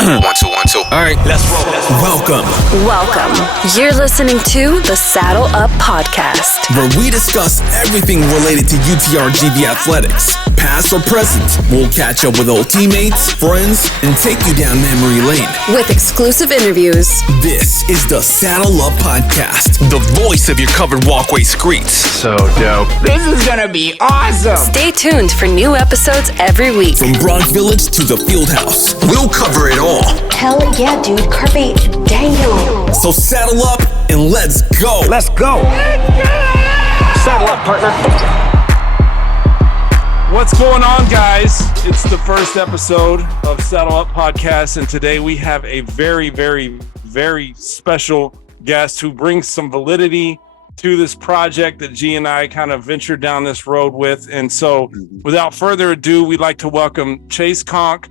One, two. All right, let's roll. Welcome. You're listening to the Saddle Up Podcast, where we discuss everything related to UTRGV athletics, past or present. We'll catch up with old teammates, friends, and take you down memory lane with exclusive interviews. This is the Saddle Up Podcast, the voice of your covered walkway streets. So dope. This is gonna be awesome. Stay tuned for new episodes every week. From Bronx Village to the Fieldhouse, we'll cover it all. Hell yeah, dude. Carpe diem. So saddle up and let's go. Let's go. Saddle up, partner. What's going on, guys? It's the first episode of Saddle Up Podcast, and today we have a very, very, very special guest who brings some validity to this project that G and I kind of ventured down this road with. And so without further ado, we'd like to welcome Chasse Conque,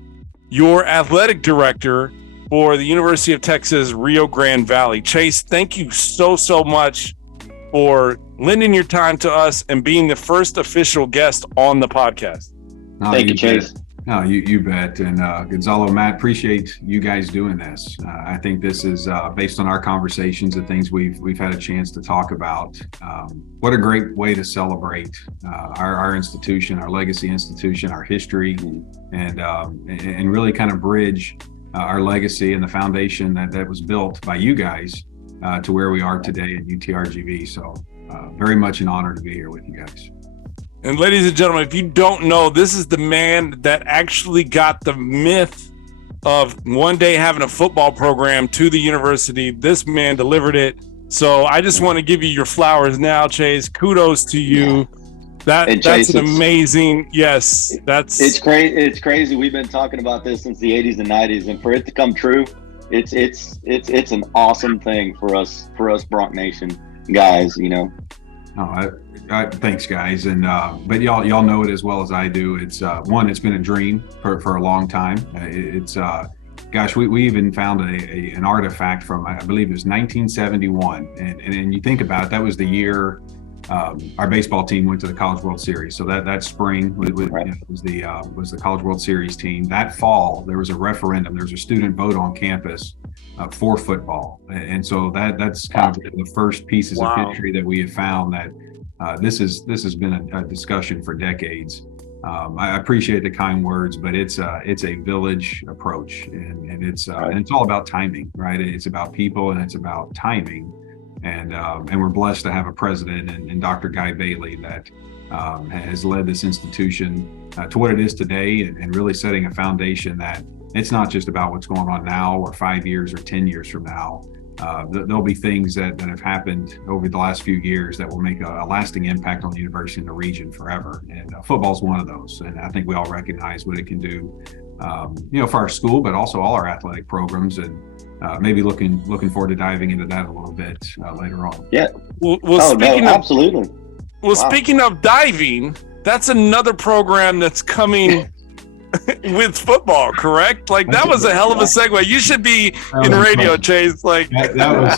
your athletic director for the University of Texas, Rio Grande Valley. Chasse, thank you so much for lending your time to us and being the first official guest on the podcast. Oh, Thank you, Chasse. No, you bet. And Gonzalo, Matt, appreciate you guys doing this. I think this is based on our conversations and things we've had a chance to talk about. What a great way to celebrate our institution, our legacy institution, our history, and really kind of bridge our legacy and the foundation that was built by you guys to where we are today at UTRGV. So very much an honor to be here with you guys. And ladies and gentlemen, if you don't know, this is the man that actually got the myth of one day having a football program to the university. This man delivered it. So I just want to give you your flowers now, Chasse. Kudos to you. That's Chasse, an amazing, yes. It's crazy. We've been talking about this since the 80s and 90s, and for it to come true, it's an awesome thing for us Bronx Nation guys, you know. Thanks, guys, and but y'all know it as well as I do. It's it's been a dream for a long time. We even found an artifact from, I believe it was 1971, and you think about it, that was the year our baseball team went to the College World Series. So that spring was the College World Series team. That fall there was a referendum. There was a student vote on campus for football, and so that's kind of the first pieces of history that we have found that. This has been a discussion for decades. I appreciate the kind words, but it's a village approach, and it's all about timing, right? It's about people and it's about timing, and we're blessed to have a president and Dr. Guy Bailey that has led this institution to what it is today, and really setting a foundation that it's not just about what's going on now or 5 years or 10 years from now. There'll be things that have happened over the last few years that will make a lasting impact on the university and the region forever. And football's one of those. And I think we all recognize what it can do, for our school, but also all our athletic programs. And maybe looking forward to diving into that a little bit later on. Yeah. Absolutely. Well, Wow. Speaking of diving, that's another program that's coming with football, correct? Like that was a hell of a segue. You should be in radio, Chasse. Like that was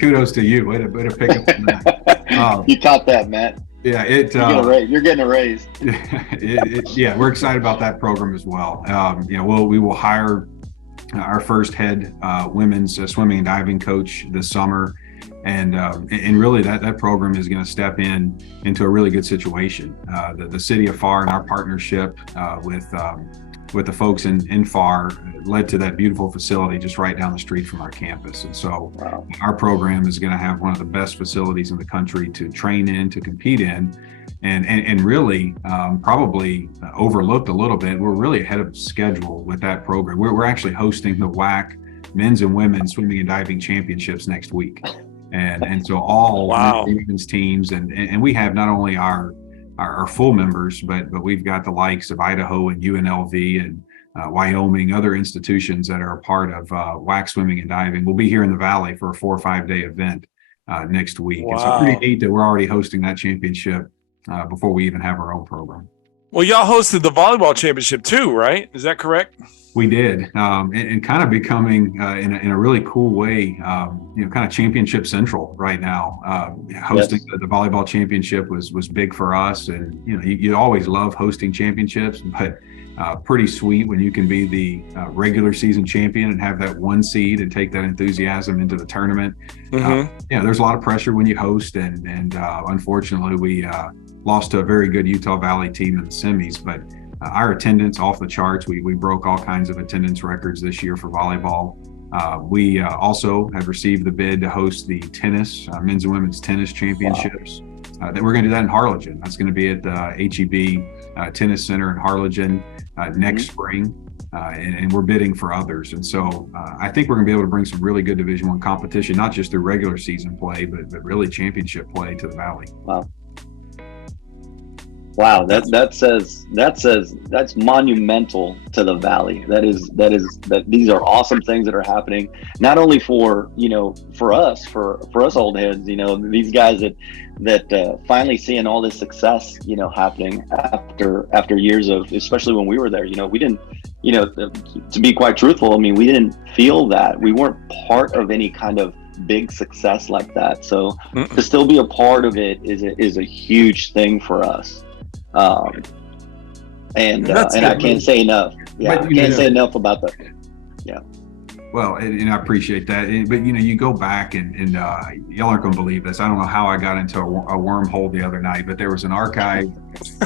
kudos to you. Way to pick up on that. You caught that, Matt. Yeah, you're getting a raise. We're excited about that program as well. We will hire our first head women's swimming and diving coach this summer. And really that program is going to step into a really good situation. The city of FAR and our partnership with the folks in FAR led to that beautiful facility just right down the street from our campus. And so our program is going to have one of the best facilities in the country to train in, to compete in, and really probably overlooked a little bit. We're really ahead of schedule with that program. We're actually hosting the WAC men's and women's swimming and diving championships next week. And so all women's teams, and we have not only our full members, but we've got the likes of Idaho and UNLV and Wyoming, other institutions that are a part of WAC swimming and diving. We'll be here in the Valley for a 4 or 5 day event next week. It's pretty neat that we're already hosting that championship before we even have our own program. Well, y'all hosted the volleyball championship too, right? Is that correct? We did, and kind of becoming in a really cool way, kind of championship central right now. Hosting the volleyball championship was big for us, and you always love hosting championships, but pretty sweet when you can be the regular season champion and have that 1 seed and take that enthusiasm into the tournament. There's a lot of pressure when you host, and unfortunately we lost to a very good Utah Valley team in the semis, but our attendance off the charts. We broke all kinds of attendance records this year for volleyball. We also have received the bid to host the tennis, men's and women's tennis championships. That we're going to do that in Harlingen. That's going to be at the HEB Tennis Center in Harlingen next spring, and we're bidding for others. And so I think we're going to be able to bring some really good Division I competition, not just through regular season play, but really championship play to the Valley. Wow, that's monumental to the Valley. That these are awesome things that are happening, not only for us old heads, these guys that finally seeing all this success, happening after years of, especially when we were there, we didn't, to be quite truthful, I mean, we didn't feel that. We weren't part of any kind of big success like that. So to still be a part of it is a huge thing for us. And I can't say enough. Yeah, I can't say enough about that. Yeah. Well, and I appreciate that. But you go back and y'all aren't going to believe this. I don't know how I got into a wormhole the other night, but there was an archive.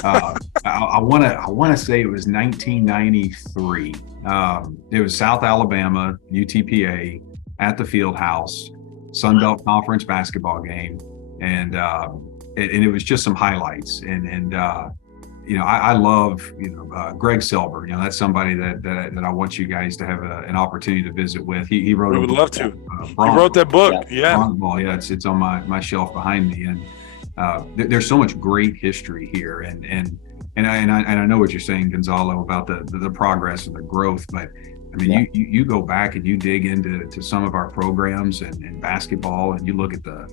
I want to say it was 1993. It was South Alabama UTPA at the field house, Sun Belt Conference basketball game, and it was just some highlights. I love Greg Silber. That's somebody that I want you guys to have an opportunity to visit with. He wrote. I would love to. He wrote that book. Yeah. It's on my shelf behind me, and there's so much great history here, and I know what you're saying, Gonzalo, about the progress and the growth, but I mean, you go back and you dig into some of our programs and basketball, and you look at the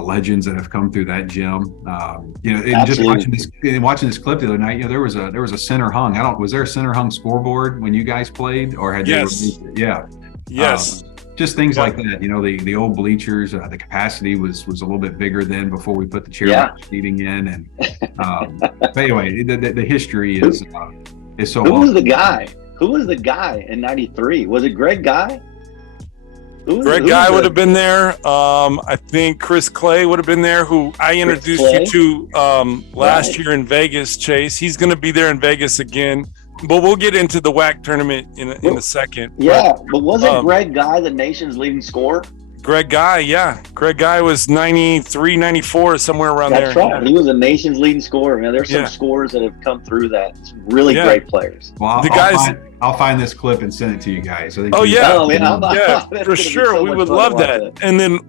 legends that have come through that gym. And just watching this clip the other night, there was a center hung. Was there a center hung scoreboard when you guys played, or had you released it? Yeah. Yes. Just things like that. The old bleachers, the capacity was a little bit bigger then before we put the chair seating in, and but anyway, the history is so. Who was the guy? Who was the guy in '93? Was it Greg Guy? Greg Guy would have been there. I think Chris Clay would have been there, who I introduced you to last year in Vegas, Chase. He's going to be there in Vegas again. But we'll get into the WAC tournament in a second. Yeah, but wasn't Greg Guy the nation's leading scorer? Greg Guy, yeah. Greg Guy was 93, 94, somewhere around there. That's right. Yeah. He was the nation's leading scorer. Man, there's some scorers that have come through that. Some really great players. Well, I'll find this clip and send it to you guys. For sure. We would love that. And then,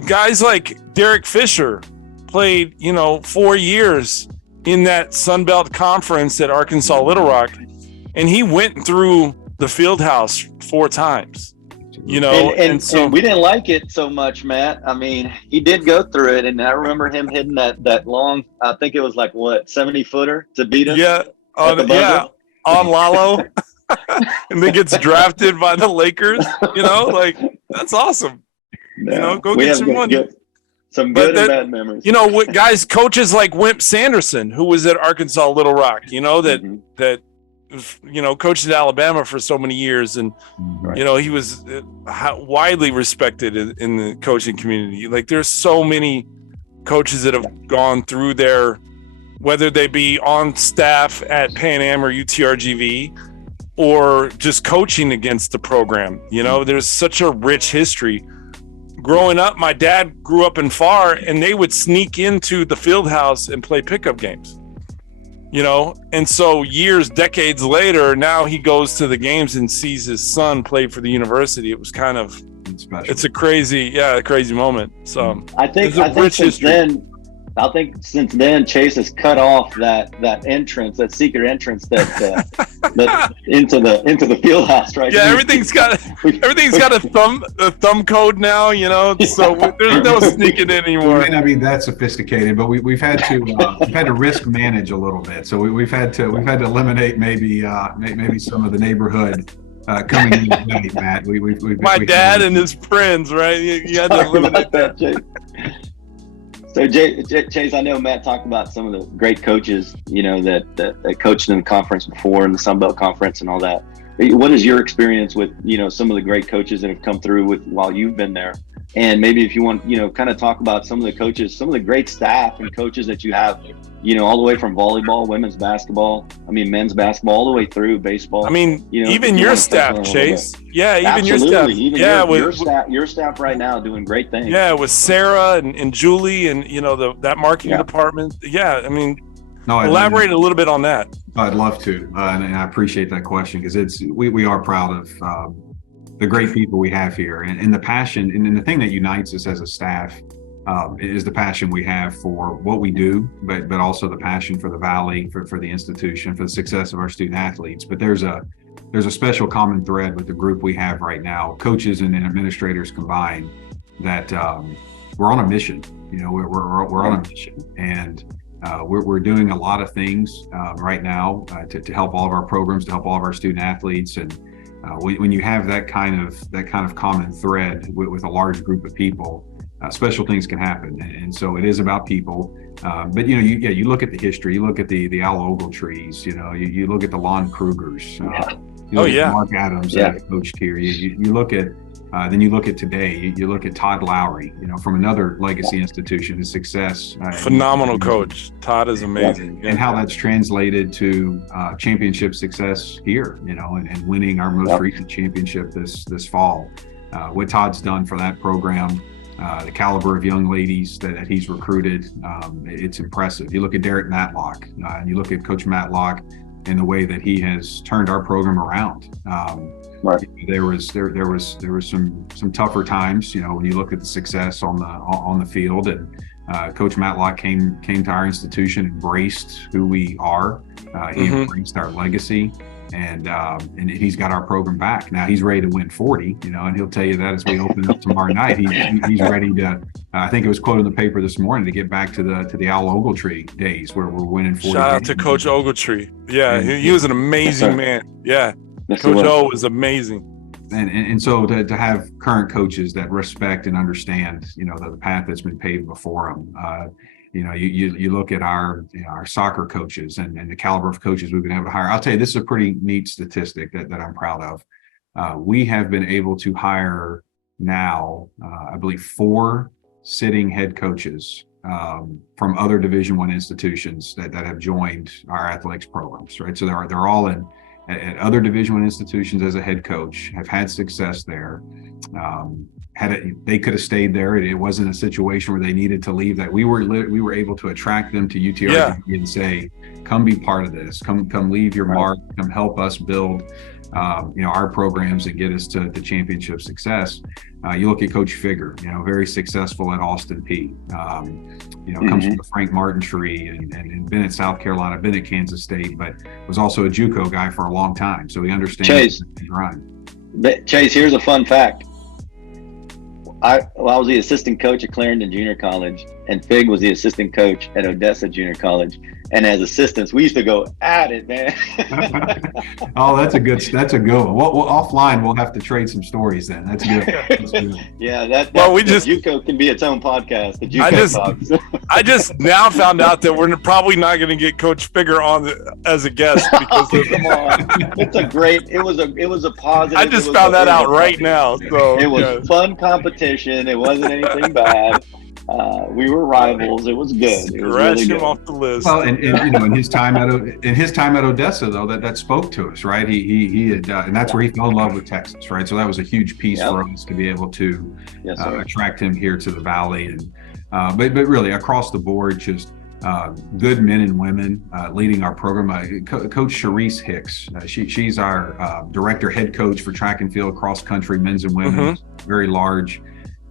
guys like Derek Fisher played, 4 years in that Sun Belt Conference at Arkansas Little Rock, and he went through the field house 4 times. And we didn't like it so much, Matt. I mean, he did go through it, and I remember him hitting that long, I think it was 70-footer to beat us. Yeah, on Lalo, and then gets drafted by the Lakers. That's awesome. No, go get some money. Some good and bad memories. Guys, coaches like Wimp Sanderson, who was at Arkansas Little Rock, that coached at Alabama for so many years, and he was widely respected in the coaching community. There's so many coaches that have gone through there, whether they be on staff at Pan Am or UTRGV, or just coaching against the program. There's such a rich history. Growing up, my dad grew up in Far, and they would sneak into the field house and play pickup games. And so decades later, now he goes to the games and sees his son play for the university. It was kind of, it's a crazy moment. So I think since then, Chase has cut off that entrance, that secret entrance that into the field house, right? Yeah, everything's got a thumb code now, so there's no sneaking in anymore. We may not be that sophisticated, but we've had to risk manage a little bit. So we've had to eliminate maybe some of the neighborhood coming in at night, Matt. My dad and his friends, right? You had to eliminate that. So Chase, I know Matt talked about some of the great coaches, that coached in the conference before, in the Sun Belt Conference and all that. What is your experience with, some of the great coaches that have come through while you've been there? And maybe if you want, kind of talk about some of the coaches, some of the great staff and coaches that you have, all the way from volleyball, women's basketball, men's basketball, all the way through baseball. Even your staff, Chase. Yeah, even Absolutely. your staff. Even your staff right now doing great things. Yeah, with Sarah and Julie and, that marketing department. Yeah, elaborate a little bit on that. I'd love to. And I appreciate that question because we are proud of the great people we have here and the passion. And the thing that unites us as a staff is the passion we have for what we do, but also the passion for the Valley, for the institution, for the success of our student athletes. But there's a special common thread with the group we have right now, coaches and administrators combined, that we're on a mission. We're on a mission, and we're doing a lot of things right now to help all of our programs, to help all of our student athletes. And when you have that kind of common thread with a large group of people, special things can happen. And so it is about people. But you look at the history, you look at the Al Ogletrees, you look at the Lon Krugers, Mark Adams that coached here. You look at then you look at today, you look at Todd Lowry, from another legacy institution, his success. Phenomenal coach. Todd is amazing. And how that's translated to championship success here, and winning our most recent championship this fall. What Todd's done for that program, the caliber of young ladies that he's recruited, it's impressive. You look at Derek Matlock, and you look at Coach Matlock and the way that he has turned our program around. There was some tougher times, when you look at the success on the field, and Coach Matlock came to our institution, embraced who we are. He embraced our legacy, and he's got our program back. Now he's ready to win 40, and he'll tell you that as we open up tomorrow night. He's ready to. I think it was quoted in the paper this morning to get back to the Al Ogletree days where we're winning 40. Shout out to Coach Ogletree. Yeah, he was an amazing man. Yeah, Coach O was amazing. And so to have current coaches that respect and understand, the path that's been paved before them. You look at our soccer coaches and the caliber of coaches we've been able to hire. I'll tell you, this is a pretty neat statistic that I'm proud of. We have been able to hire now, I believe, 4 sitting head coaches from other Division I institutions that have joined our athletics programs, right? So they're all at other Division I institutions as a head coach, have had success there. They could have stayed there. It wasn't a situation where they needed to leave. That we were able to attract them to UTRGV and say, come be part of this. Come leave your mark. Come help us build, our programs and get us to championship success. You look at Coach Figger, very successful at Austin Peay. Comes from the Frank Martin tree and been at South Carolina, been at Kansas State, but was also a JUCO guy for a long time. So he understands the grind. Chase, here's a fun fact. I was the assistant coach at Clarendon Junior College, and Fig was the assistant coach at Odessa Junior College. And as assistants, we used to go at it, man. Oh, that's a good one. Well, offline, we'll have to trade some stories then. That's good. Yeah, JUCO can be its own podcast. The JUCO Talks. I just now found out that we're probably not going to get Coach Figger on as a guest because come on. It was a positive. I just found that out right now. So it was fun competition. It wasn't anything bad. We were rivals. It was good. It was Scratch really him good. off the list. Well, and in his time at Odessa, though, that spoke to us, right? He had, and that's where he fell in love with Texas, right? So that was a huge piece for us to be able to attract him here to the Valley, and but really across the board, just good men and women leading our program. Coach Sharice Hicks, she's our director, head coach for track and field, cross country, men's and women's. Very large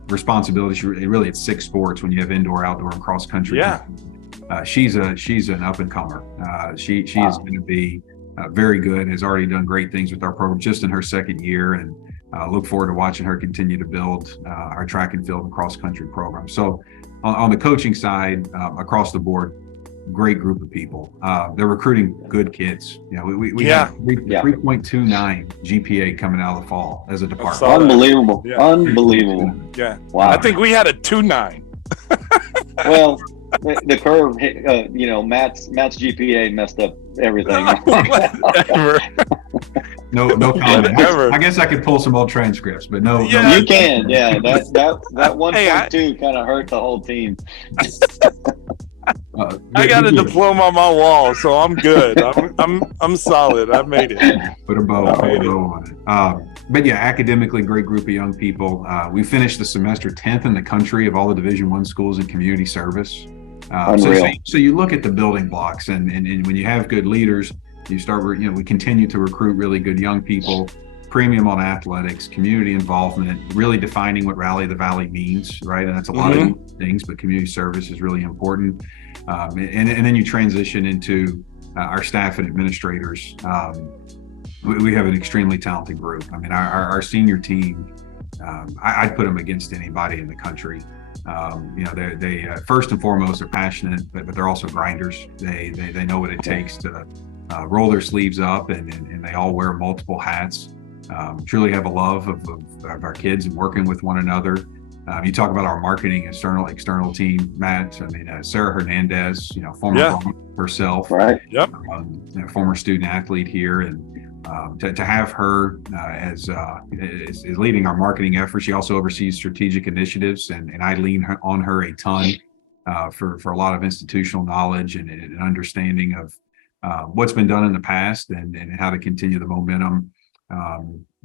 responsibility. Really, it's 6 sports when you have indoor, outdoor, and cross country. Yeah. She's an up and comer. She is going to be very good. Has already done great things with our program just in her second year, and look forward to watching her continue to build our track and field and cross country program. So on the coaching side, across the board, great group of people. They're recruiting good kids. We have 3.29 GPA coming out of the fall as a department. Unbelievable. Yeah. Unbelievable. Yeah. Wow. I think we had a 2.9. Well, the curve, Matt's GPA messed up everything. No comment. Whatever. I guess I could pull some old transcripts, but no. Yeah. no. You can, yeah. That 1.2 kind of hurt the whole team. I got a diploma on my wall, so I'm good. I'm solid. I made it. Put a bow on it. But yeah, academically great group of young people. We finished the semester 10th in the country of all the Division I schools in community service. So you look at the building blocks, and when you have good leaders, you start. We continue to recruit really good young people. Premium on athletics, community involvement, really defining what Rally the Valley means, right? And that's a lot of things, but community service is really important. And then you transition into our staff and administrators. We have an extremely talented group. I mean, our senior team, I'd put them against anybody in the country. They first and foremost are passionate, but they're also grinders. They know what it takes to roll their sleeves up, and they all wear multiple hats. Truly have a love of our kids and working with one another. You talk about our marketing external team, Matt. I mean, Sarah Hernandez, former herself, right? Yep. Former student athlete here, and to have her as leading our marketing efforts. She also oversees strategic initiatives, and I lean on her a ton for a lot of institutional knowledge and an understanding of what's been done in the past and how to continue the momentum.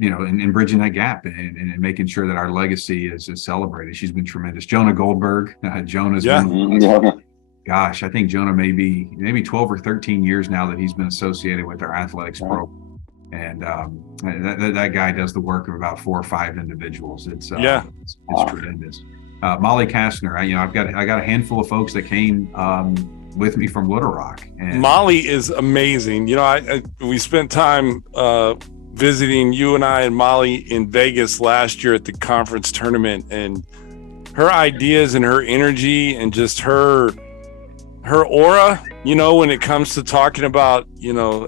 And bridging that gap and making sure that our legacy is celebrated. She's been tremendous. Jonah Goldberg. Jonah's been, gosh, I think Jonah maybe 12 or 13 years now that he's been associated with our athletics program. And that guy does the work of about 4 or 5 individuals. It's tremendous. Molly Kastner. I got a handful of folks that came with me from Little Rock. And Molly is amazing. We spent time visiting, you and I and Molly, in Vegas last year at the conference tournament, and her ideas and her energy and just her aura, when it comes to talking about,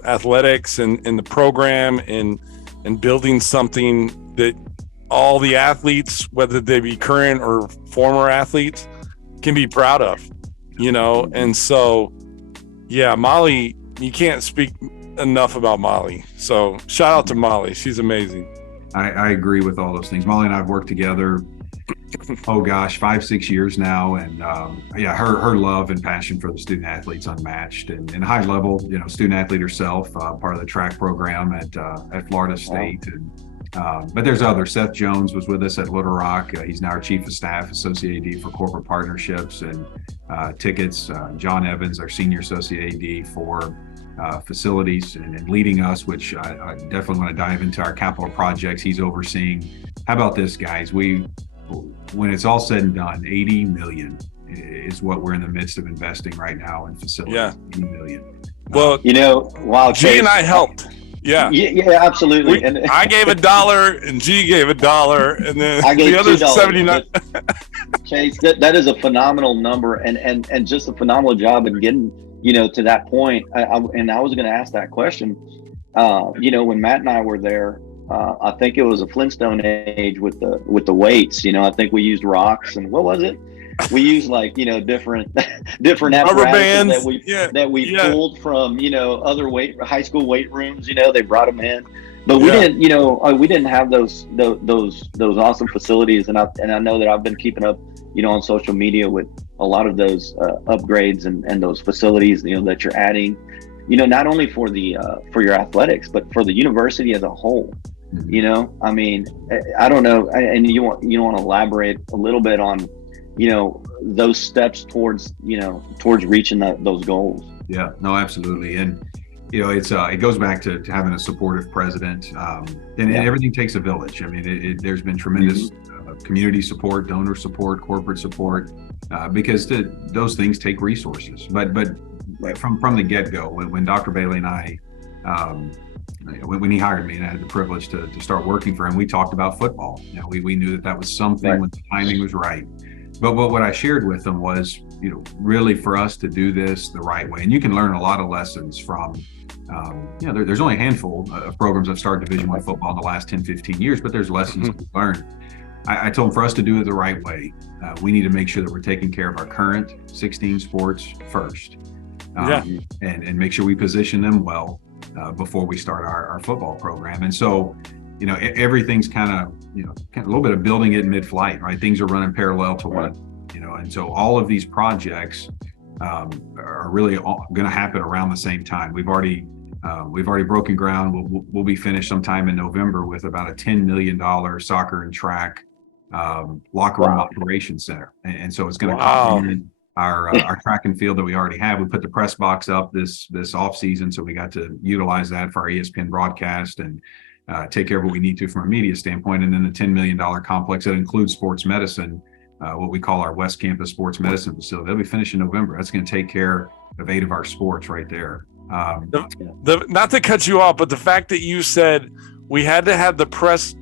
athletics and the program and building something that all the athletes, whether they be current or former athletes, can be proud of, and so, yeah, Molly, you can't speak enough about Molly. So shout out to Molly. She's amazing. I agree with all those things. Molly and I have worked together, 5-6 years now. And her love and passion for the student athletes unmatched, and high level, student athlete herself, part of the track program at Florida State. And but there's others. Seth Jones was with us at Little Rock. He's now our chief of staff, associate AD for corporate partnerships and tickets. John Evans, our senior associate AD for facilities and leading us, which I definitely want to dive into our capital projects he's overseeing. How about this, guys? When it's all said and done, $80 million is what we're in the midst of investing right now in facilities. Yeah. $80 million. Well, while G and I helped. Yeah, absolutely. And I gave $1 and G gave $1, and then I gave the other $2. 79. Chase, that is a phenomenal number, and just a phenomenal job in getting to that point. I was going to ask that question. When Matt and I were there, I think it was a Flintstone age with the weights. I think we used rocks, and what was it? We used different apparatus that we pulled from other high school weight rooms. They brought them in, but we didn't have those awesome facilities. And I know that I've been keeping up on social media with a lot of those upgrades and those facilities that you're adding. Not only for your athletics, but for the university as a whole. I mean, I don't know, and you want to elaborate a little bit on those steps towards reaching those goals. Yeah, no, absolutely. And it goes back to having a supportive president, and everything takes a village. I mean, there's been tremendous community support, donor support, corporate support, because those things take resources. But from the get-go, when Dr. Bailey and I, when he hired me and I had the privilege to start working for him, we talked about football. We knew that was something when the timing was right. But what I shared with them was, really for us to do this the right way. And you can learn a lot of lessons from, there's only a handful of programs that started Division I football in the last 10, 15 years, but there's lessons to learn. I told them for us to do it the right way, we need to make sure that we're taking care of our current 16 sports first, and make sure we position them well before we start our football program. And so, everything's kind of a little bit of building it mid-flight, right? Things are running parallel to one, and so all of these projects are really going to happen around the same time. We've already broken ground. We'll be finished sometime in November with about a $10 million soccer and track locker room operations center, and so it's going to complement our track and field that we already have. We put the press box up this off season, so we got to utilize that for our ESPN broadcast and take care of what we need to from a media standpoint. And then the $10 million complex that includes sports medicine, what we call our West Campus Sports Medicine Facility. They'll be finished in November. That's going to take care of 8 of our sports right there. Not to cut you off, but the fact that you said we had to have the press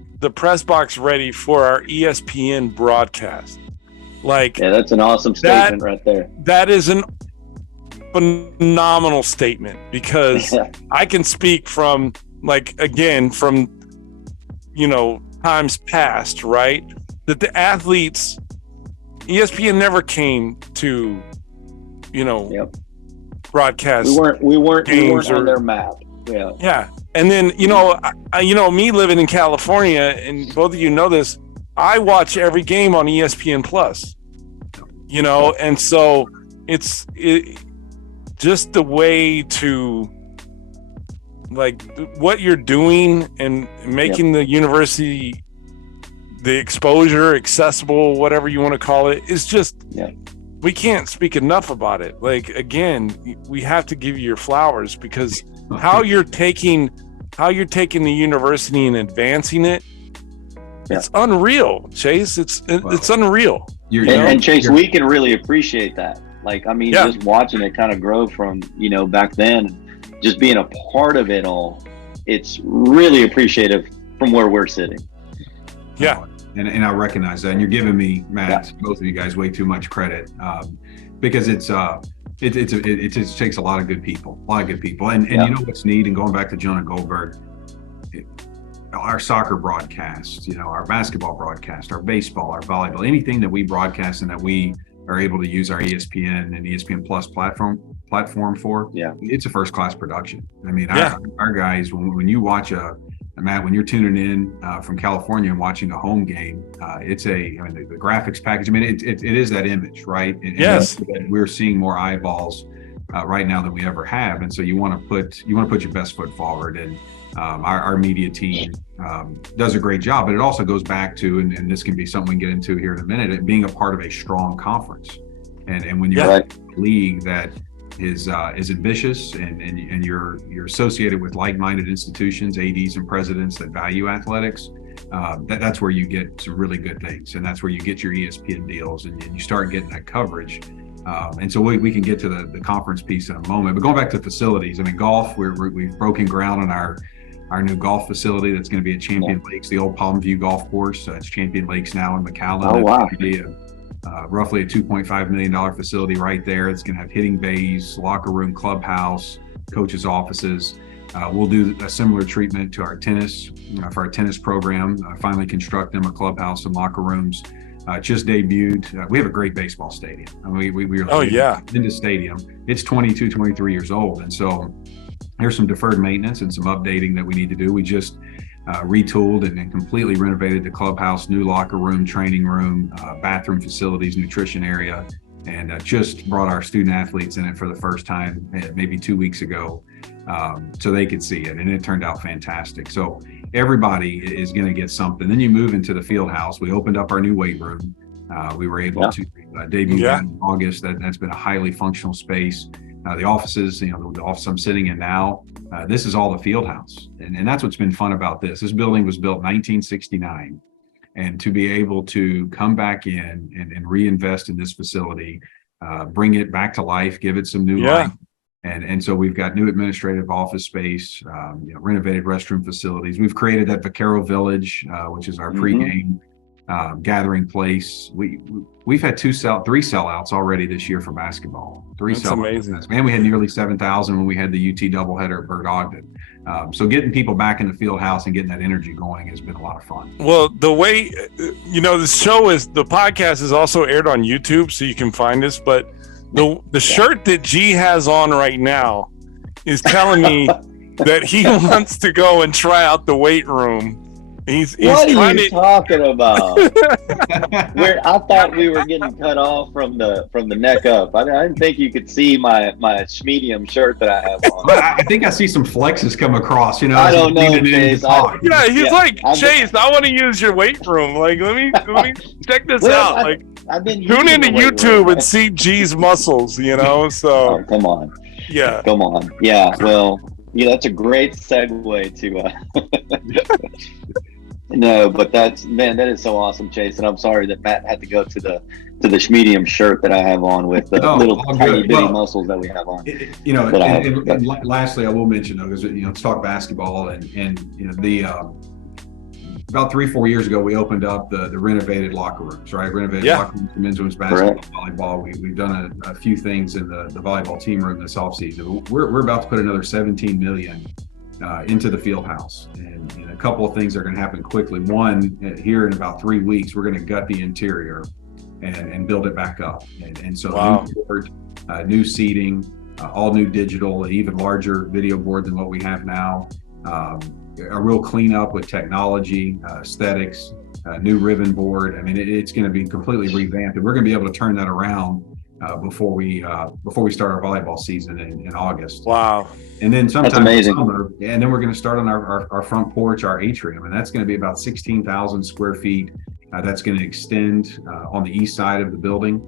box ready for our ESPN broadcast, that's an awesome statement right there. That is an phenomenal statement, because I can speak from times past, right? That the athletes, ESPN never came to, broadcast. We weren't games on their map. Yeah. And then, me living in California, and both of you know this, I watch every game on ESPN Plus, and so it's just the way to what you're doing and making the university, the exposure accessible, whatever you want to call it, is just, we can't speak enough about it. Again, we have to give you your flowers, because how you're taking the university and advancing it, it's unreal, Chase. It's unreal. And Chase, we can really appreciate that. Just watching it kind of grow from, back then, just being a part of it all, it's really appreciative from where we're sitting. Yeah. And I recognize that. And you're giving me, Matt, both of you guys, way too much credit, because it just takes a lot of good people, And you know what's neat, and going back to Jonah Goldberg, our soccer broadcast, our basketball broadcast, our baseball, our volleyball, anything that we broadcast and that we are able to use our ESPN and ESPN Plus platform for, it's a first class production. I mean, our guys, when you watch Matt, when you're tuning in from California and watching a home game, the graphics package, it is that image, right? And we're seeing more eyeballs right now than we ever have. And so you want to put your best foot forward. And our media team does a great job, but it also goes back to, and this can be something we can get into here in a minute, being a part of a strong conference. And when you're in a league that is ambitious and you're associated with like-minded institutions, ADs and presidents that value athletics, that's where you get some really good things, and that's where you get your ESPN deals, and you start getting that coverage. And so we can get to the conference piece in a moment. But going back to facilities, golf, we've broken ground on our new golf facility that's going to be at Champion Lakes, the old Palm View Golf Course. It's Champion Lakes now in McAllen. Oh, wow. Roughly a $2.5 million facility right there. It's going to have hitting bays, locker room, clubhouse, coaches' offices. We'll do a similar treatment to our tennis, for our tennis program, finally construct them a clubhouse and locker rooms. Just debuted. We have a great baseball stadium. We are in the stadium. It's 22, 23 years old. And so there's some deferred maintenance and some updating that we need to do. We just retooled and completely renovated the clubhouse, new locker room, training room, bathroom facilities, nutrition area, and just brought our student athletes in it for the first time, maybe 2 weeks ago, so they could see it, and it turned out fantastic. So everybody is going to get something. Then you move into the field house. We opened up our new weight room. We were able to debut that in August. That's been a highly functional space. The offices, the office I'm sitting in now, this is all the field house. And that's what's been fun about this. This building was built in 1969. And to be able to come back in and reinvest in this facility, bring it back to life, give it some new life. And so we've got new administrative office space, renovated restroom facilities. We've created that Vaquero Village, which is our pregame gathering place. We've had 3 sellouts already this year for basketball. That's amazing. And we had nearly 7,000 when we had the UT doubleheader at Bird Ogden. So getting people back in the field house and getting that energy going has been a lot of fun. Well, the way, the podcast is also aired on YouTube, so you can find us. But the shirt that G has on right now is telling me that he wants to go and try out the weight room. He's what are trying you talking about? I thought we were getting cut off from the neck up. I didn't think you could see my medium shirt that I have on. I think I see some flexes come across. I don't know, Chase. Chase, I want to use your weight room. Like, let me check this out. I've been tune into YouTube and see G's muscles. So oh, come on. Yeah. Come on. Yeah. Well, that's a great segue to. No, but that is so awesome, Chase. And I'm sorry that Matt had to go to the medium shirt that I have on with the little tiny bitty muscles that we have on. Lastly, I will mention though, because let's talk basketball and about 3-4 years ago, we opened up the renovated locker rooms, right? Locker rooms for men's, women's basketball, volleyball. We've done a few things in the volleyball team room this offseason. We're about to put another $17 million into the field house, and a couple of things are going to happen quickly. One, here in about 3 weeks, we're going to gut the interior and build it back up. And so new board, new seating, all new digital, an even larger video board than what we have now. A real cleanup with technology, aesthetics, new ribbon board. I mean, it's going to be completely revamped, and we're going to be able to turn that around before we start our volleyball season in August. Wow! And then sometime in summer, and then we're going to start on our front porch, our atrium, and that's going to be about 16,000 square feet. That's going to extend on the east side of the building,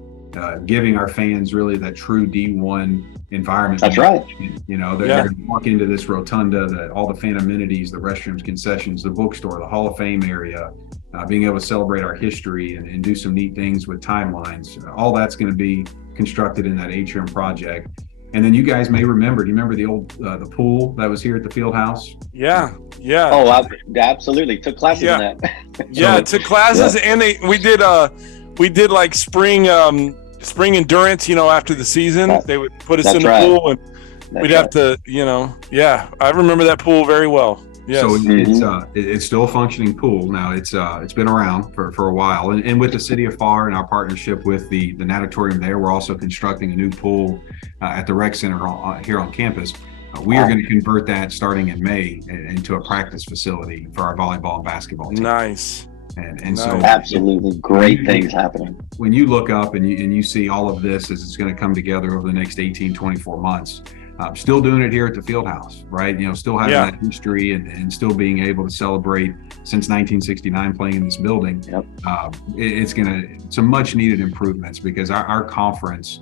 giving our fans really that true D1 environment. That's right. They're going to walk into this rotunda, all the fan amenities, the restrooms, concessions, the bookstore, the Hall of Fame area, being able to celebrate our history and do some neat things with timelines. All that's going to be constructed in that atrium project. And then you guys may remember, do you remember the old the pool that was here at the field house? Yeah. Oh, I absolutely took classes in that. Took classes, and we did like spring endurance, after the season. They would put us in the pool, and we'd have to, I remember that pool very well. Yes. So it's still a functioning pool now. It's been around for a while, and with the city of FAR and our partnership with the natatorium there, we're also constructing a new pool at the rec center here on campus. We are going to convert that starting in May into a practice facility for our volleyball and basketball team. Nice. And so absolutely great things happening. When you look up and you see all of this as it's going to come together over the next 18-24 months, still doing it here at the field house, right? Still having that history and still being able to celebrate since 1969 playing in this building. Yep. It's some much needed improvements because our conference,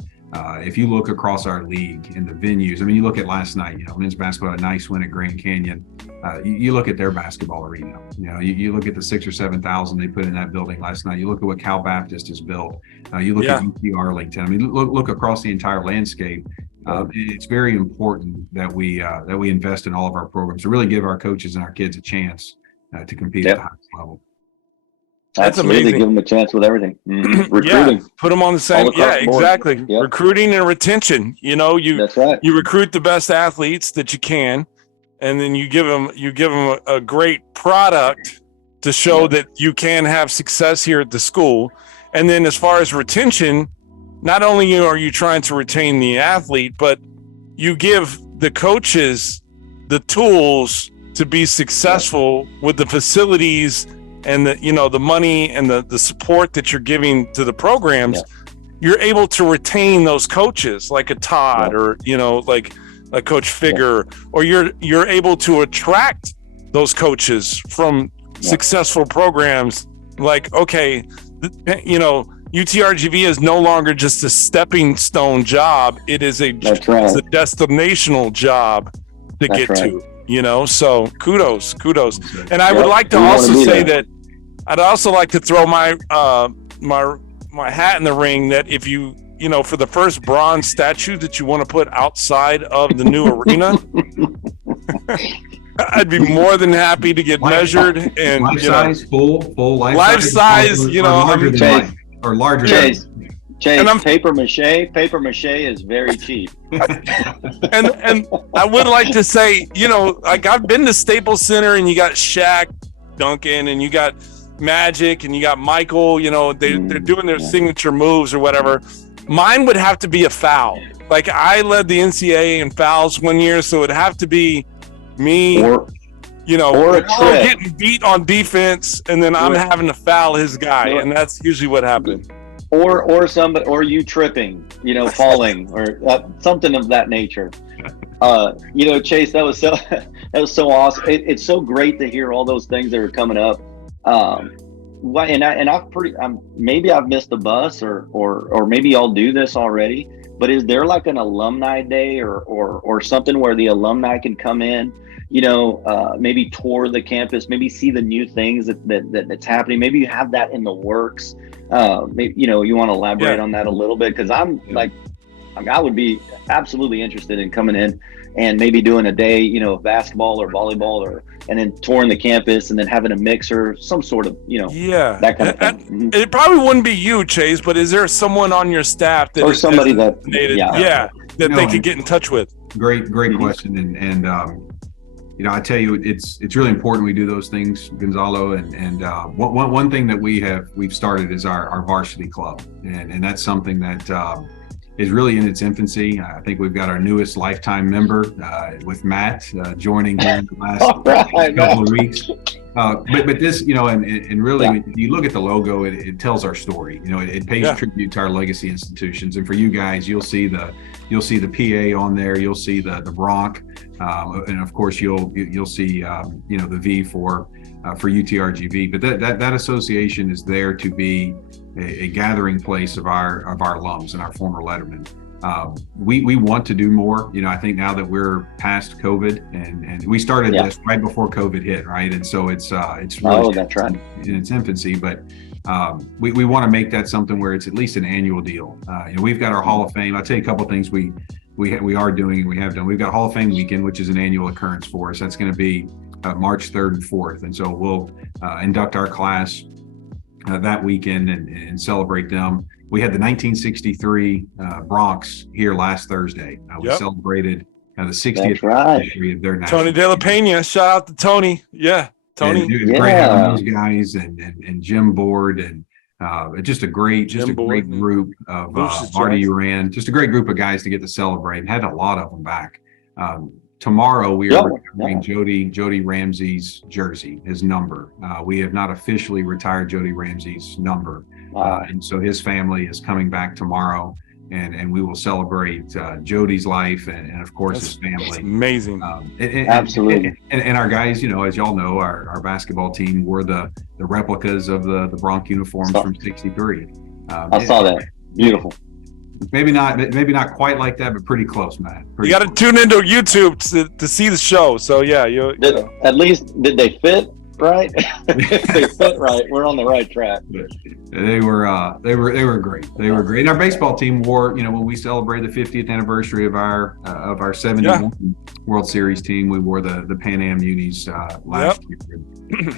if you look across our league and the venues, I mean, you look at last night, men's basketball had a nice win at Grand Canyon. You look at their basketball arena, you look at the 6,000 or 7,000 they put in that building last night. You look at what Cal Baptist has built. You look at UT Arlington. I mean, look across the entire landscape. It's very important that we invest in all of our programs to really give our coaches and our kids a chance to compete at the highest level. That's Absolutely. amazing. Give them a chance with everything. Recruiting. Put them on the same. Yeah, exactly. Yep. Recruiting and retention. That's right. You recruit the best athletes that you can, and then you give them a great product to show that you can have success here at the school. And then as far as retention, not only are you trying to retain the athlete, but you give the coaches the tools to be successful with the facilities and the money and the support that you're giving to the programs. You're able to retain those coaches like a Todd or like a Coach Figure, or you're able to attract those coaches from successful programs. Like, okay, UTRGV is no longer just a stepping stone job. It is it's a destinational job to get to. So kudos. And I would like to also say that I'd also like to throw my my hat in the ring that if you for the first bronze statue that you want to put outside of the new arena, I'd be more than happy to get measured and life size, full life size, or larger than life, or larger. Chase, paper mache is very cheap. and I would like to say, like I've been to Staples Center and you got Shaq, Duncan, and you got Magic, and you got Michael. They're doing their signature moves or whatever. Mine would have to be a foul. Like I led the NCAA in fouls one year, so it'd have to be me. Or a trick. Getting beat on defense, and then I'm having to foul his guy, and that's usually what happened. Or somebody, or you tripping, falling, or something of that nature. Chase, that was so awesome. It's so great to hear all those things that are coming up. Maybe I've missed the bus, or maybe y'all do this already. But is there like an alumni day or something where the alumni can come in? Maybe tour the campus, maybe see the new things that's happening. Maybe you have that in the works. Maybe, you want to elaborate on that a little bit, because I would be absolutely interested in coming in and maybe doing a day, of basketball or volleyball, and then touring the campus and then having a mixer, some sort of, that kind of thing. It probably wouldn't be you, Chase, but is there someone on your staff that or somebody that they could get in touch with? Great question. And I tell you, it's really important we do those things, Gonzalo. And one thing that we've started is our varsity club, and that's something that is really in its infancy. I think we've got our newest lifetime member with Matt joining here in the last couple of weeks. But this, and really, if you look at the logo, it tells our story. It pays tribute to our legacy institutions. And for you guys, you'll see the PA on there. You'll see the Bronc, and of course you'll see the V for UTRGV. But that association is there to be a gathering place of our alums and our former lettermen. We want to do more. I think now that we're past COVID, and we started this right before COVID hit, right? And so it's really that's right. in its infancy, but we want to make that something where it's at least an annual deal. We've got our Hall of Fame. I'll tell you a couple of things we are doing and we have done. We've got Hall of Fame weekend, which is an annual occurrence for us. That's going to be March 3rd and 4th, and so we'll induct our class that weekend and celebrate them. We had the 1963 Bronx here last Thursday. We celebrated the 60th anniversary of their national. Tony De La Pena, shout out to Tony. Yeah, Tony. It was great having those guys and Jim Board and just a great group of Marty Uran, just a great group of guys to get to celebrate, and had a lot of them back. Tomorrow we are retiring Jody Ramsey's jersey, his number. We have not officially retired Jody Ramsey's number. And so his family is coming back tomorrow, and we will celebrate Jody's life and of course his family. That's amazing. Absolutely. And our guys, as y'all know, our basketball team wore the replicas of the Bronx uniforms from '63. I saw that. Beautiful. Maybe not quite like that, but pretty close, Matt. You got to tune into YouTube to see the show. So at least did they fit right? If they fit right, we're on the right track. They were great. They were great. And our baseball team wore, when we celebrated the 50th anniversary of our 71 World Series team, we wore the Pan Am unis last year.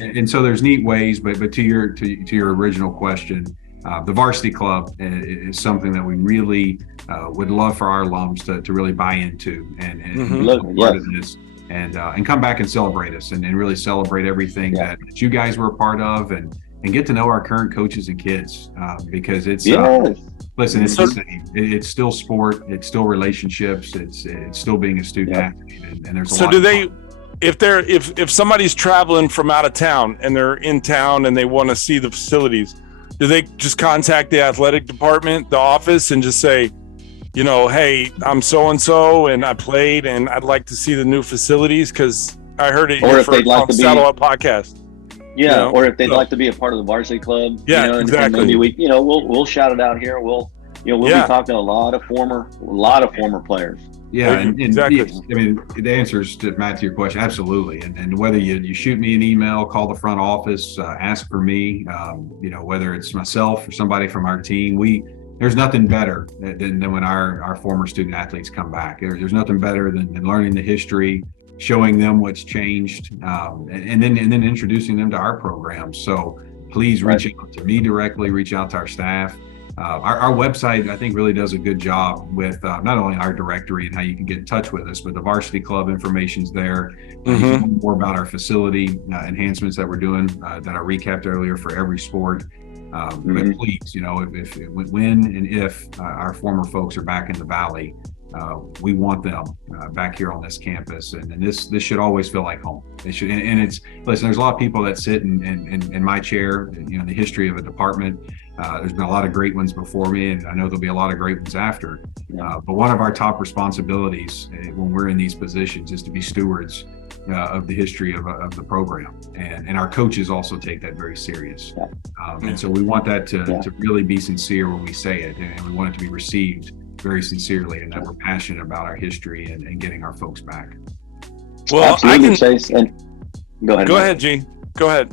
And so there's neat ways, but to your original question, the varsity club is something that we really would love for our alums to really buy into and be part of this, and come back and celebrate us and really celebrate everything that you guys were a part of, and get to know our current coaches and kids, because it's listen, it's the same. It's still sport, it's still relationships, it's still being a student athlete, and there's a lot. So if somebody's traveling from out of town and they're in town and they want to see the facilities, do they just contact the athletic department, the office, and just say, hey, I'm so-and-so and I played and I'd like to see the new facilities because I heard it here on the Saddle Up podcast. Yeah, or if they'd like to be a part of the varsity club. Yeah, exactly. And maybe we'll shout it out here. We'll be talking to a lot of former players. Yeah, and exactly. I mean, the answers to Matt, to your question, absolutely. And whether you shoot me an email, call the front office, ask for me, whether it's myself or somebody from our team, there's nothing better than when our former student athletes come back. There's nothing better than learning the history, showing them what's changed, and then introducing them to our program. So please reach out to me directly, reach out to our staff. Our website, I think, really does a good job with not only our directory and how you can get in touch with us, but the varsity club information's there. You can learn more about our facility enhancements that we're doing that I recapped earlier for every sport. But please, if when and if our former folks are back in the Valley, we want them back here on this campus, and this should always feel like home. It should, and it's, listen, there's a lot of people that sit in my chair, the history of a department. There's been a lot of great ones before me, and I know there'll be a lot of great ones after. But one of our top responsibilities when we're in these positions is to be stewards of the history of the program, and our coaches also take that very serious. And so we want that to really be sincere when we say it, and we want it to be received very sincerely, and that we're passionate about our history and getting our folks back. Well, absolutely, Chase. And go ahead, Gene. Go ahead.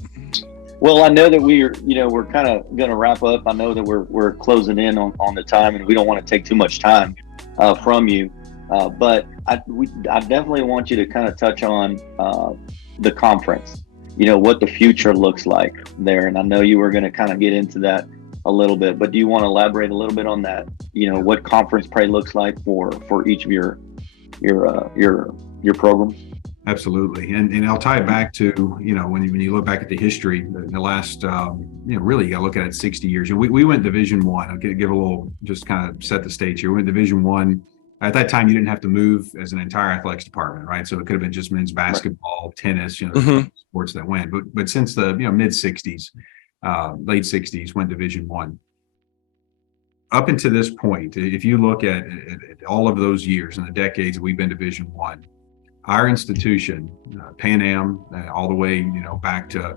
Well, I know that we're kind of going to wrap up. I know that we're closing in on the time, and we don't want to take too much time from you. But I definitely want you to kind of touch on the conference, what the future looks like there. And I know you were going to kind of get into that a little bit, but do you want to elaborate a little bit on that? What conference play looks like for each of your programs? Absolutely. And I'll tie it back to, when you look back at the history, the last, really you got to look at it 60 years. We went Division I. I'll give a little, just kind of set the stage here. We went Division I. At that time, you didn't have to move as an entire athletics department, right? So it could have been just men's basketball, tennis, sports that went. But since the mid 60s, late 60s, went Division I. Up until this point, if you look at all of those years and the decades we've been Division I, our institution, Pan Am, all the way back to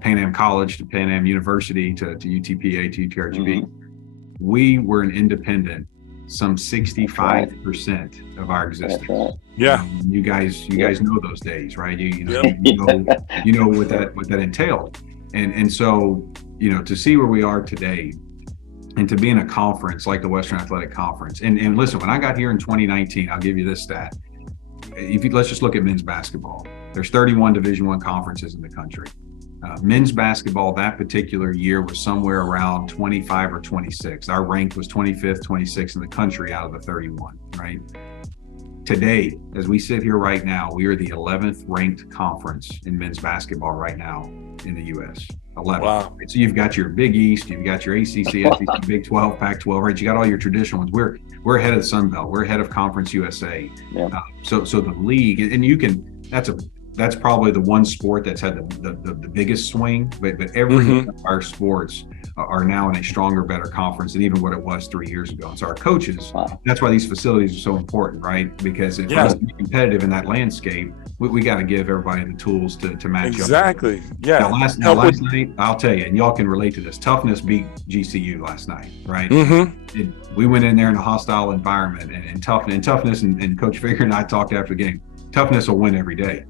Pan Am College, to Pan Am University, to UTPA, to UTRGV, we were an independent some 65% of our existence. Right. Yeah. You guys know those days, right? You know what that entailed. And so, to see where we are today and to be in a conference like the Western Athletic Conference. And listen, when I got here in 2019, I'll give you this stat. Let's just look at men's basketball. There's 31 Division I conferences in the country. Men's basketball that particular year was somewhere around 25 or 26. Our rank was 25th, 26th in the country out of the 31, right? Today, as we sit here right now, we are the 11th ranked conference in men's basketball right now in the U.S. 11. Wow. So you've got your Big East, you've got your ACC, SEC, Big 12, Pac-12, right? You got all your traditional ones. We're ahead of the Sun Belt. We're ahead of Conference USA. Yeah. So the league, and that's probably the one sport that's had the biggest swing, but every of our sports are now in a stronger, better conference than even what it was 3 years ago. And so our coaches, that's why these facilities are so important, right? Because if we're competitive in that landscape, we got to give everybody the tools to match up. Exactly. Yeah. Now last night, I'll tell you, and y'all can relate to this, Toughness beat GCU last night, right? We went in there in a hostile environment, and Toughness and Coach Figure and I talked after the game. Toughness will win every day.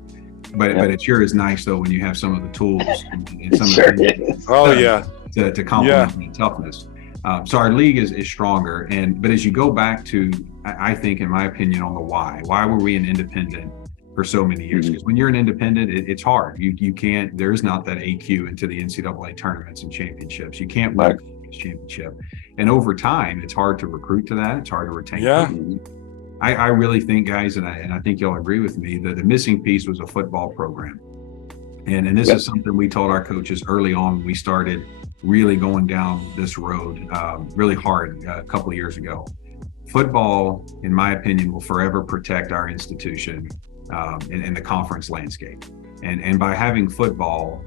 But it sure is nice though when you have some of the tools and some of the to complement the toughness. So our league is stronger, but as you go back to, I think, in my opinion, on the why were we an independent for so many years? Because when you're an independent, it's hard. You can't. There is not that AQ into the NCAA tournaments and championships. You can't win a championship, and over time, it's hard to recruit to that. It's hard to retain. Yeah. I really think, guys, and I think y'all agree with me, that the missing piece was a football program. And this is something we told our coaches early on when we started really going down this road really hard a couple of years ago. Football, in my opinion, will forever protect our institution in the conference landscape. And by having football,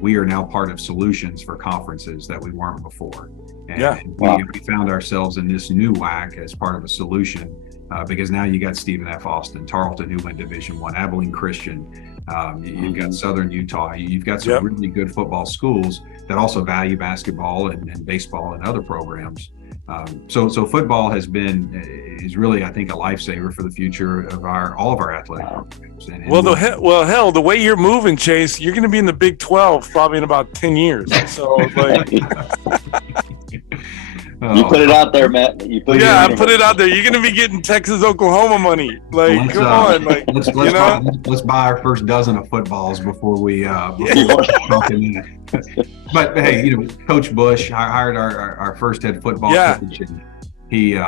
we are now part of solutions for conferences that we weren't before. And we found ourselves in this new WAC as part of a solution. Because now you got Stephen F. Austin, Tarleton, who went Division I, Abilene Christian. You've got Southern Utah. You've got some really good football schools that also value basketball and baseball and other programs. So football is really, I think, a lifesaver for the future of all of our athletic programs. Hell, the way you're moving, Chase, you're going to be in the Big 12 probably in about 10 years. So You put it out there, Matt. You put I put it out there. You're gonna be getting Texas, Oklahoma money. Like, come on, like let's buy our first dozen of footballs before we talking that. But hey, Coach Bush hired our first head football coach, and he,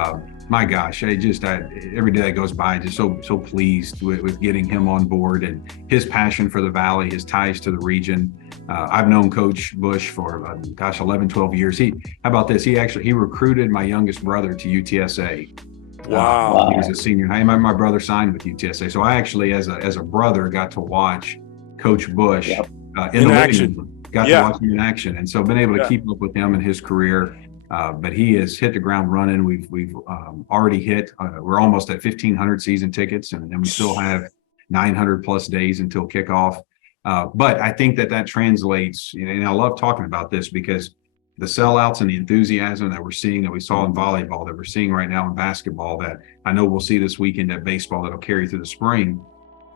my gosh, every day that goes by, just so pleased with getting him on board and his passion for the Valley, his ties to the region. I've known Coach Bush for 11, 12 years. How about this? He recruited my youngest brother to UTSA. Wow. He was a senior. My brother signed with UTSA. So I actually, as a brother, got to watch Coach Bush in the living room. Got to watch him in action. And so been able to keep up with him and his career. But he has hit the ground running. We've already hit, we're almost at 1,500 season tickets, and we still have 900 plus days until kickoff. But I think that translates, and I love talking about this because the sellouts and the enthusiasm that we're seeing, that we saw in volleyball, that we're seeing right now in basketball, that I know we'll see this weekend at baseball, that'll carry through the spring.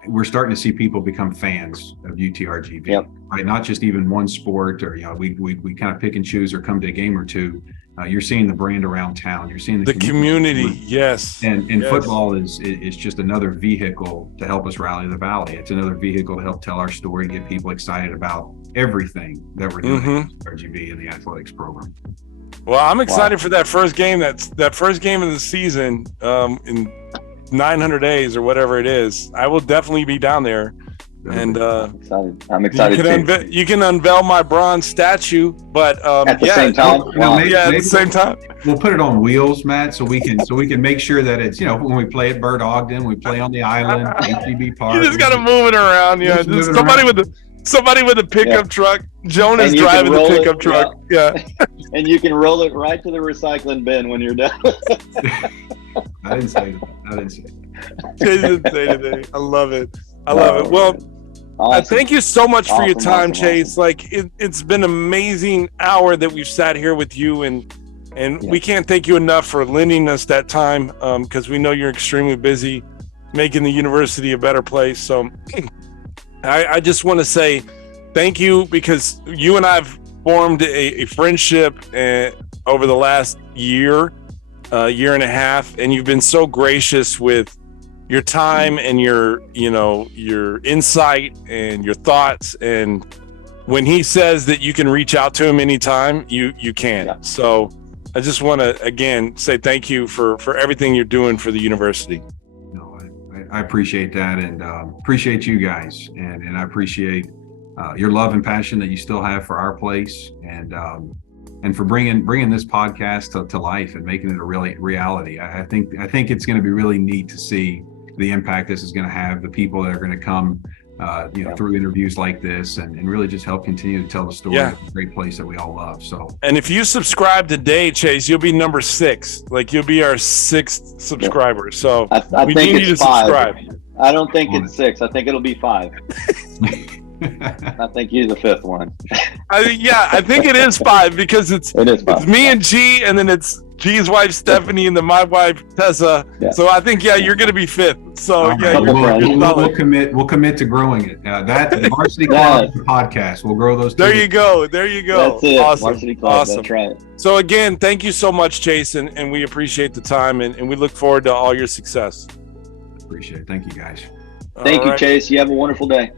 We're starting to see people become fans of UTRGV, right? Not just even one sport, or we kind of pick and choose or come to a game or two. You're seeing the brand around town. You're seeing the community. Yes. And football is just another vehicle to help us rally the Valley. It's another vehicle to help tell our story, get people excited about everything that we're doing at UTRGV in the athletics program. Well, I'm excited for that first game. That first game of the season in 900 days or whatever it is. I will definitely be down there. And I'm excited. You can unveil my bronze statue, but at the same time. Maybe at the same time. We'll put it on wheels, Matt, so we can make sure that it's when we play at Bird Ogden, we play on the island, HEB Park. You just got to move it around, Just somebody with a pickup truck. Joan is driving the pickup truck. Yeah. And you can roll it right to the recycling bin when you're done. I didn't say that. Chase didn't say anything. I love it. Well, awesome. Thank you so much for your time, Chase. Like it's been an amazing hour that we've sat here with you, and we can't thank you enough for lending us that time, because we know you're extremely busy making the university a better place. So I just want to say thank you, because you and I've formed a friendship over the last year and a half, and you've been so gracious with your time and your insight and your thoughts. And when he says that you can reach out to him anytime, you can. Yeah. So I just want to, again, say thank you for everything you're doing for the university. No, I appreciate that, and appreciate you guys. And I appreciate your love and passion that you still have for our place, and for bringing this podcast to life and making it a reality. I think it's going to be really neat to see the impact this is going to have, the people that are going to come through interviews like this, and really just help continue to tell the story of a great place that we all love. So, and if you subscribe today, Chase, you'll be number 6. Like, you'll be our 6th subscriber. So I think need you to 5. Subscribe. I don't think it's 6. I think it'll be 5. I think you're the 5th one. I think it is 5, because it's 5. It's me and G, and then it's G's wife Stephanie, and then my wife Tessa. Yeah. So I think you're going to be 5th. So we'll commit to growing it. That Varsity Club podcast. We'll grow those. There you go. That's it. Awesome. Varsity Club. Awesome. That's right. So again, thank you so much, Chase, and we appreciate the time, and we look forward to all your success. Appreciate it. Thank you, guys. Thank you, Chase. You have a wonderful day.